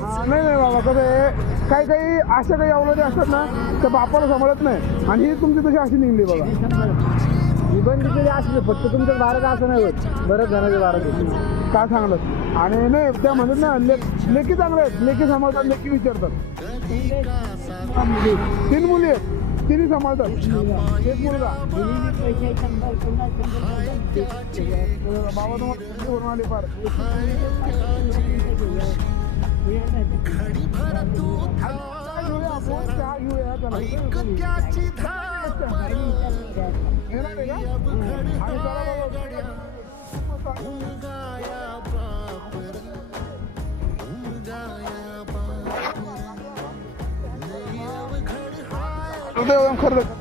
नाही नाही बाबा, कसं आहे काही काही अशा काही अवलंबी असतात ना त्या बापाला सांभाळत नाही, आणि ही तुमची तशी अशी निघली बघा. निबंधित असले फक्त तुमचं भारत असं नाही होत, बरंच जणांचं भारत होत. काय सांगलं. आणि नाही त्या म्हणतात ना लेकी चांगल्या आहेत, लेकी सांभाळतात, लेकी विचारतात. 3 मुली आहेत, तिन्ही सांभाळतात, एक मुलगा. बाबा तुम्हाला आले फार. चहा घेऊया त्याला. येणार आहे का? आणि चला बाबा. खरं